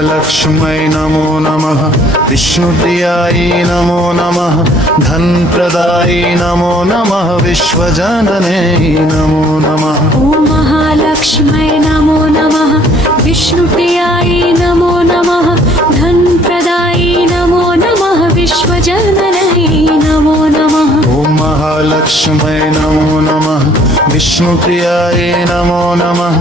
महालक्ष्मै नमो नमः। विष्णुप्रियायै नमो नमः। धनप्रदायै नमो नमः। विश्वजननै नमो नमः। ॐ महालक्ष्मै नमो नमः। विष्णुप्रियायै नमो नमः। धनप्रदायै नमो नमः। विश्वजननै नमो नमः। ॐ महालक्ष्मै नमो नमः। विष्णुप्रियायै नमो नमः।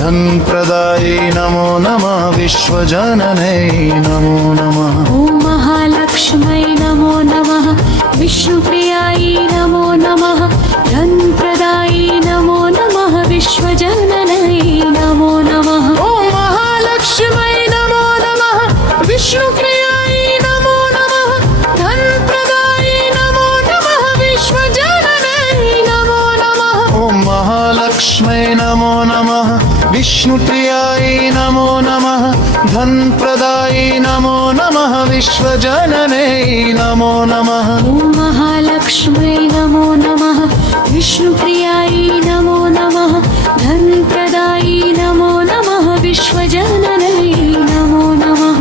धनप्रदायै नमो नमः। विश्वजननै नमो नमः। ॐ महालक्ष्मै नमो नमः। विष्णुप्रियायै नमो नमः। धनप्रदायै नमो नमः। विश्वजननै नमो नमः। ॐ महालक्ष्मै नमो नमः। विष्णुप्रियायै नमो नमः। धनप्रदायै नमो नमः। विश्वजननै नमो नमः। ॐ महालक्ष्मै नमो नमः। विष्णुप्रियायै नमो नमः। धनप्रदायै नमो नमः। विश्वजननै नमो नमः। ॐ महालक्ष्मै नमो नमः। विष्णुप्रियायै नमो नमः। धनप्रदायै नमो नमः। विश्वजननै नमो नमः।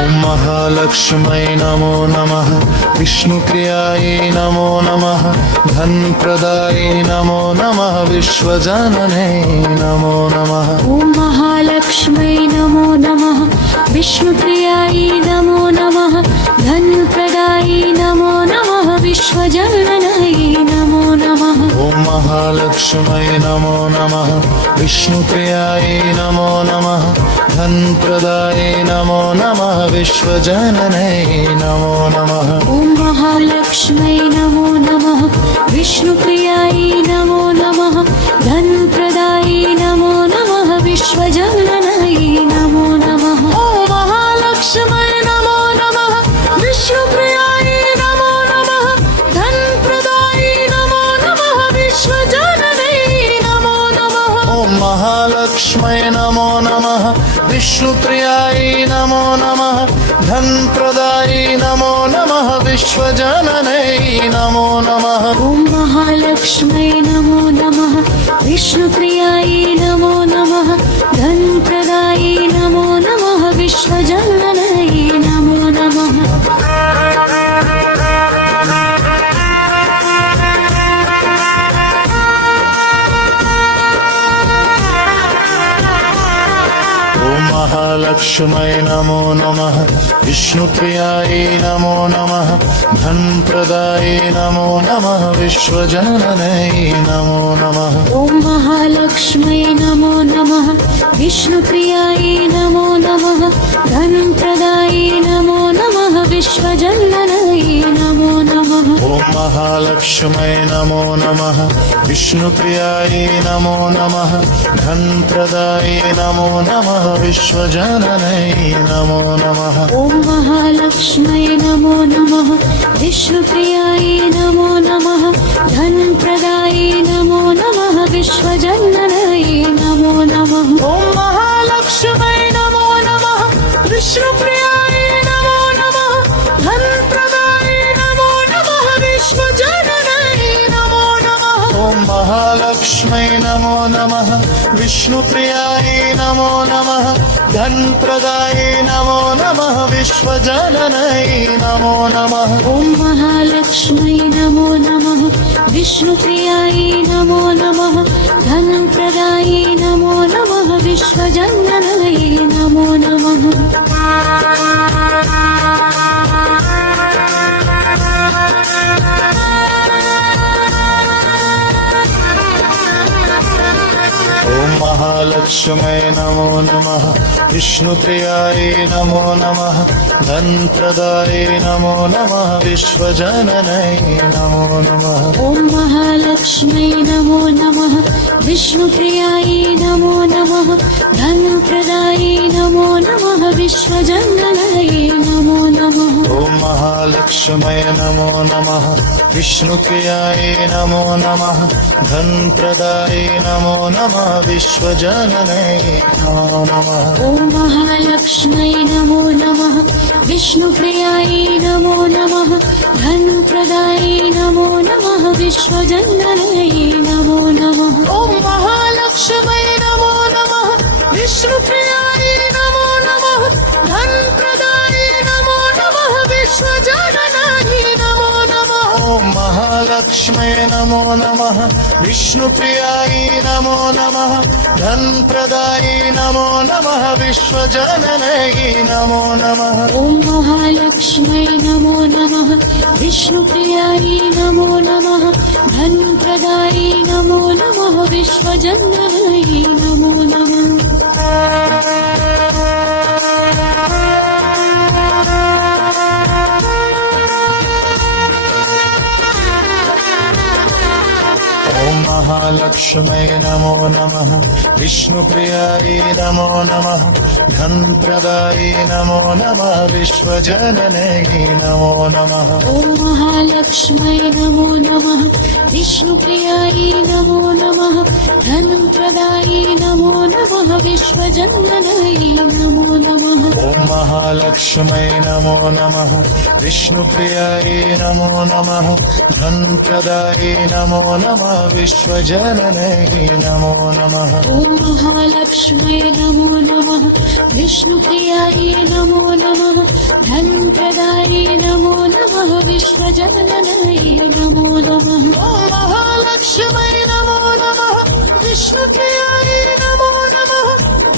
ॐ महालक्ष्मै नमो नमः। विष्णुप्रियायै नमो नमः। धनप्रदायै नमो नमः। विश्वजननै नमो नमः। ॐ महालक्ष्मै नमो नमः। विष्णुप्रियायै नमो नमः। धनप्रदायै नमो नमः। विश्वजननै नमो नमः। ॐ महालक्ष्मै नमो नमः। विष्णुप्रियायै नमो नमः। धनप्रदायै नमो नमः। विश्वजननै नमो नमः। ॐ महालक्ष्मै नमो नमः। विष्णुप्रियायै नमो नमः। धनप्रदायै नमो नमः। विश्वजननै नमो नमः। ॐ महालक्ष्मै नमो नमः। विष्णुप्रियायै नमो नमः। धनप्रदायै नमो नमः। विश्वजननै नमो नमः। ॐ महालक्ष्मै नमो नमः। विष्णुप्रियायै नमो नमः। धनप्रदायै नमो नमः। विश्वजननै नमो नमः। ॐ महालक्ष्मै नमो नमः। विष्णुप्रियायै नमो नमः। धनप्रदायै नमो नमः। विश्वजननै नमो नमः। महालक्ष्मै नमो नमः। विष्णुप्रियायै नमो नमः। धनप्रदायै नमो नमः। विश्वजननै नमो नमः। ॐ महालक्ष्मै नमो नमः। विष्णुप्रियायै नमो नमः। धनप्रदायै नमो नमः। विश्वजननै नमो नमः। ॐ महालक्ष्मै नमो नमः। विष्णुप्रियायै नमो नमः। धनप्रदायै नमो नमः। विश्वजननै नमो नमः। ॐ महालक्ष्मै नमो नमः। विष्णुप्रियायै नमो नमः। धनप्रदायै नमो नमः। विश्वजननै नमो नमः। ॐ महालक्ष्मै नमो नमः। विष्णुप्रियायै नमो नमः। धनप्रदायै नमो नमः। विश्वजननै नमो नमः। ॐ महालक्ष्मै नमो नमः। विष्णुप्रियायै नमो नमः। धनप्रदायै नमो नमः। विश्वजननै नमो नमः। ॐ महालक्ष्मै नमो नमः। विष्णुप्रियायै नमो नमः। धनप्रदायै नमो नमः। विश्वजननै नमो नमः। ॐ महालक्ष्मै नमो नमः। विष्णुप्रियायै नमो नमः। धनप्रदायै नमो नमः। विश्वजननै नमो नमः। ॐ महालक्ष्मै नमो नमः। विष्णुप्रियायै नमो नमः धनप्रदायै नमो नमः विश्वजननायै नमो नमः ॐ महालक्ष्म्यै नमो नमः विष्णुप्रियायै नमो नमः धनप्रदायै नमो नमः विश्वजननायै नमो नमः ॐ महालक्ष्म्यै नमो नमः विष्णुप्रियायै नमो नमः धनप्रदायै नमो नमः विश्वजननायै नमो नमः ॐ महालक्ष्म्यै नमो नमः विष्णुप्रियायै नमो नमः धनप्रदायै नमो नमः विश्वजननायै नमो नमः ॐ महालक्ष्म्यै नमो नमः विष्णुप्रियायै नमो नमः धनप्रदायै नमो नमः विश्वजननायै नमो नमः ॐ महालक्ष्म्यै नमो नमः विष्णुप्रियायै नमो नमः धनप्रदायै नमो नमः विश्वजननायै नमो नमः ॐ महालक्ष्म्यै नमो नमः विष्णुप्रियायै नमो नमः धनप्रदायै नमो नमः विश्वजननायै नमो नमः ॐ महालक्ष्म्यै नमो नमः विष्णुप्रियायै नमो नमः धनप्रदायै नमो नमः विश्वजननायै नमो नमः ॐ महालक्ष्म्यै नमो नमः विष्णुप्रियायै नमो नमः धनप्रदायै नमो नमः विश्वजननायै नमो नमः ॐ महालक्ष्म्यै नमो नमः विष्णुप्रियायै नमो नमः धनप्रदायै नमो नमः विश्वजननायै नमो नमः ॐ महालक्ष्म्यै नमो नमः विष्णुप्रियायै नमो नमः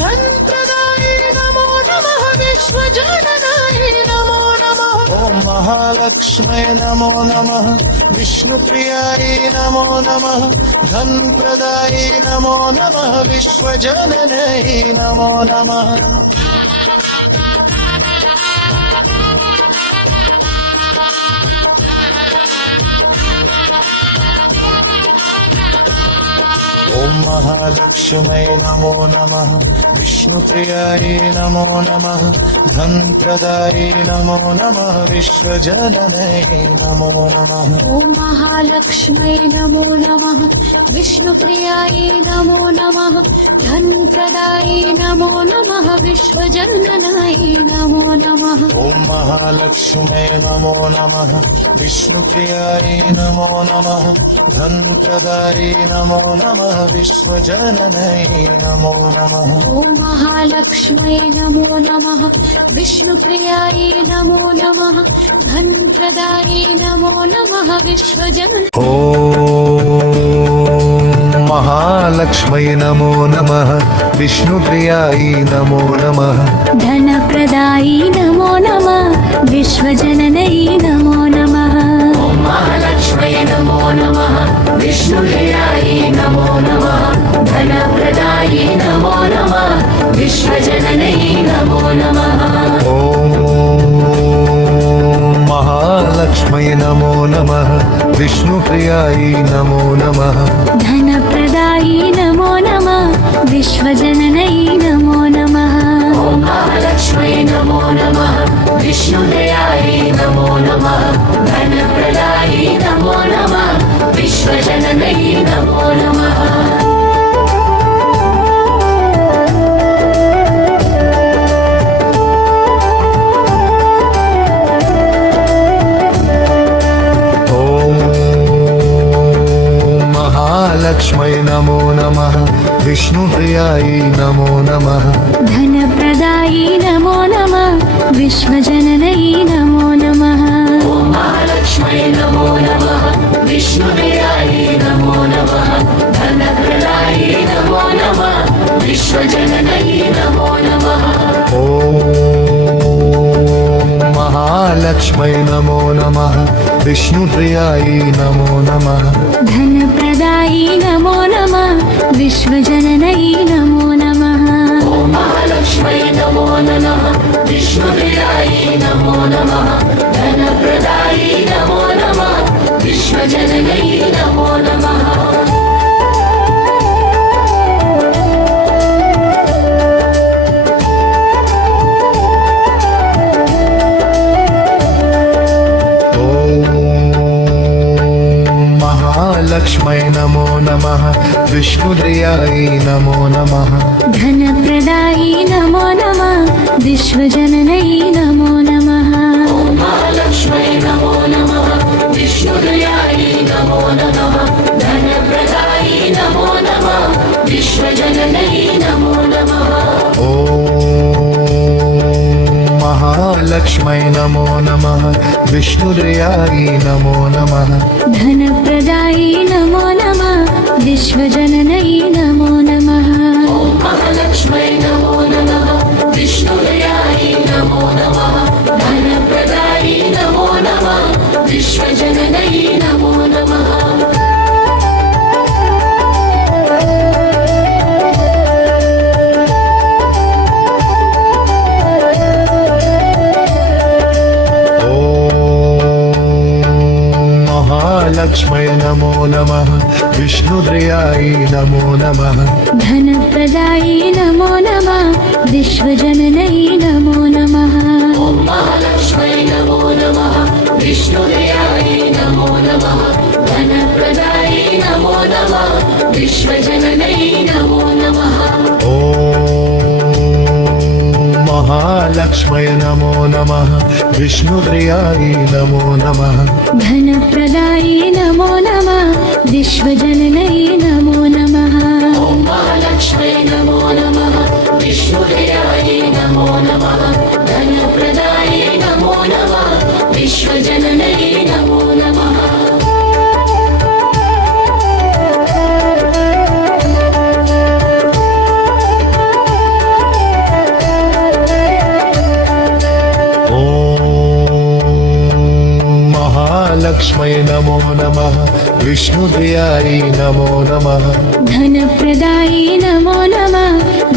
धनप्रदायै नमो नमः विश्वजननायै नमो नमः ॐ महालक्ष्म्यै नमो नमः विष्णुप्रियायै नमो नमः धनप्रदायै नमो नमः विश्वजननायै नमो नमः ॐ महालक्ष्म्यै नमो नमः विष्णुप्रियायै नमो नमः धनप्रदायै नमो नमः विश्वजननायै नमो नमः ॐ महालक्ष्म्यै नमो नमः विष्णुप्रियायै नमो नमः धनप्रदायै नमो नमः विश्वजननायै नमो नमः ॐ महालक्ष्म्यै नमो नमः विष्णुप्रियायै नमो नमः धनप्रदायै नमो नमः विश्वजननायै नमो नमः ॐ महालक्ष्म्यै नमो नमः विष्णुप्रियायै नमो नमः धनप्रदायै नमो नमः विश्वजन ॐ महालक्ष्म्यै नमो नमः विष्णुप्रियायै नमो नमः धनप्रदायै नमो नमः विश्वजननायै नमो नमः महालक्ष्म्यै नमो नमः विष्णुप्रियायै नमो नमः धनप्रदायै नमो नमः विश्वजननायै नमो नमः ॐ महालक्ष्म्यै नमो नमः विष्णुप्रियायै नमो नमः धनप्रदायै नमो नमः विश्वजननायै नमो नमः ॐ महालक्ष्म्यै नमो नमः विष्णुप्रियायै नमो नमः धनप्रदायै नमो नमः विश्वजननायै नमो नमः महालक्ष्म्यै नमो नमः विष्णुप्रियायै नमो नमः धनप्रदायै नमो नमः विश्वजननायै नमो नमः ॐ महालक्ष्म्यै नमो नमः विष्णुप्रियायै नमो नमः धनप्रदायै नमो नमः विश्वजननायै नमो नमः ॐ महालक्ष्म्यै नमो नमः विष्णुप्रियायै नमो नमः धनप्रदायै नमो नमः विश्वजननायै नमो नमः ॐ महालक्ष्म्यै नमो नमः विष्णुप्रियायै नमो नमः धनप्रदायै नमो नमः विश्वजननायै नमो नमः महालक्ष्मै नमो नमः विष्णुप्रियायै नमो नमः धनप्रदायी नमो नमः विश्वजननै नमो नमः ॐ महालक्ष्मै नमो नमः विष्णुप्रियायै नमो नमः धनप्रदायी नमो नमः विश्वजननै नमो नमः ॐ महालक्ष्मै नमो नमः विष्णुप्रियायै नमो नमः धनप्रदायी नमो नमः विश्वजननै नमो नमः ॐ महालक्ष्मै नमो नमः विष्णुप्रियायै नमो नमः धनप्रदायी नमो नमः विश्वजननै नमो नमः महालक्ष्मै नमो नमः विष्णुप्रियायै नमो नमः धनप्रदायी नमो नमः विश्वजननै नमो नमः ॐ महालक्ष्मै नमो नमः विष्णुप्रियायै नमो नमः धनप्रदायी नमो नमः विश्वजननै नमो नमः ॐ महालक्ष्मै नमो नमः विष्णुप्रियायै नमो नमः धनप्रदायी नमो नमः विश्वजननै नमो नमः ॐ महालक्ष्मै नमो नमः विष्णुप्रियायै नमो नमः धनप्रदायी नमो नमः विश्वजननै नमो नमः महालक्ष्मै नमो नमः विष्णुप्रियायै नमो नमः धनप्रदायी नमो नमः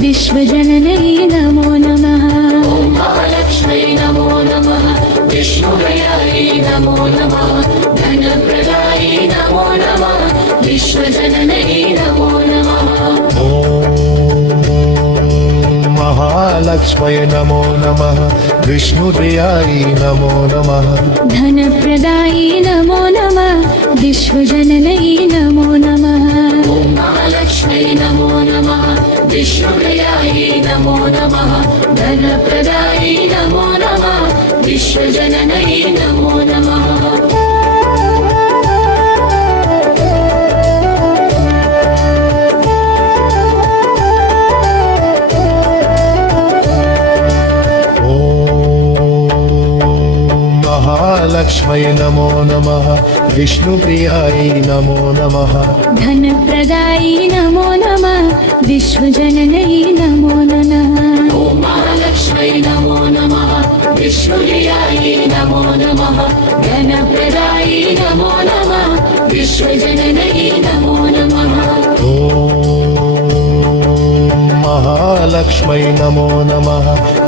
विश्वजननै नमो नमः ॐ महालक्ष्मै नमो नमः विष्णुप्रियायै नमो नमः धनप्रदायी नमो नमः विश्वजननै नमो नमः ॐ महालक्ष्मै नमो नमः विष्णुप्रियायै नमो नमः धनप्रदायी नमो नमः विश्वजननै नमो नमः ॐ महालक्ष्मै नमो नमः विष्णुप्रियायै नमो नमः धनप्रदायी नमो नमः विश्वजननै नमो नमः महालक्ष्मै नमो नमः विष्णुप्रियायै नमो नमः धनप्रदायी नमो नमः विश्वजननै नमो नमः ॐ महालक्ष्मै नमो नमः विष्णुप्रियायै नमो नमः धनप्रदायी नमो नमः विश्वजननै नमो नमः ॐ महालक्ष्मै नमो नमः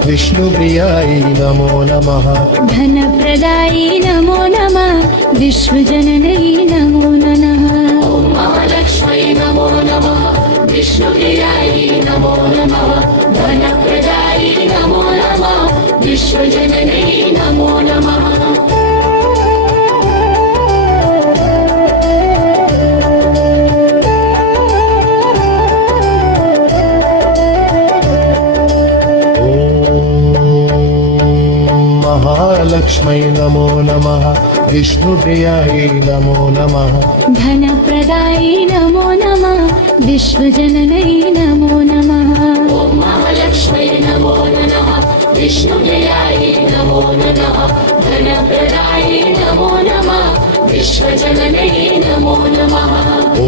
विष्णुप्रियायै नमो नमः धनप्रदायी नमो नमः विश्वजननै नमो नमः ॐ महालक्ष्मै नमो नमः विष्णुप्रियायै नमो नमः धनप्रदायी नमो नमः विश्वजननै नमो नमः महालक्ष्मै नमो नमः विष्णुप्रियायै नमो नमः धनप्रदायी नमो नमः विश्वजननै नमो नमः ॐ महालक्ष्मै नमो नमः विष्णुप्रियायै नमो नमः धनप्रदायी नमो नमः विश्वजननै नमो नमः ॐ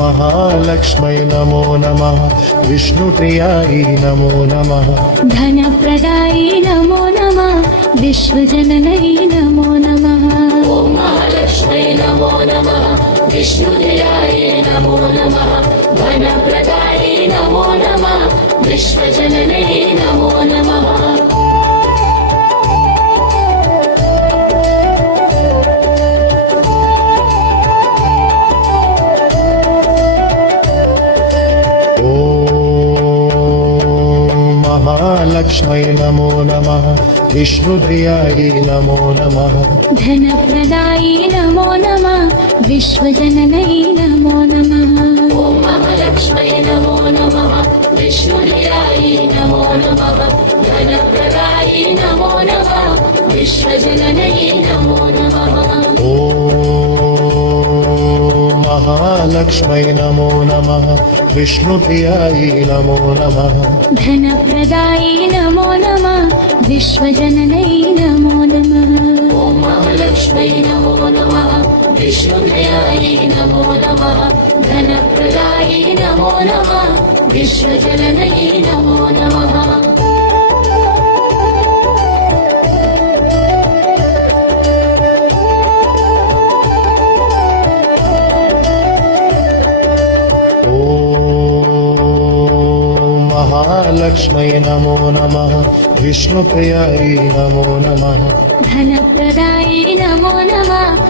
महालक्ष्मै नमो नमः विष्णुप्रियायै नमो नमः धनप्रदायी नमो नमः विश्वजननै नमो नमः ॐ महालक्ष्मै नमो नमः विष्णुप्रियायै नमो नमः धनप्रदायी नमो नमः विश्वजननै नमो नमः महालक्ष्मै नमो नमः विष्णुप्रियायै नमो नमः धनप्रदायै नमो नमः विश्वजननै नमो नमः ॐ महालक्ष्मै नमो नमः विष्णुप्रियायै नमो नमः धनप्रदायै नमो नमः विश्वजननै नमो नमः ॐ महालक्ष्मै नमो नमः विष्णुप्रियायै नमो नमः धनप्रदायै नमो नमः विश्वजननै नमो नमः ॐ महालक्ष्मै नमो नमः विष्णुप्रियायै नमो नमः धनप्रदायै नमो नमः विश्वजननै नमो नमः महालक्ष्मै नमो नमः विष्णुप्रियायै नमो नमः धनप्रदायै नमो नमः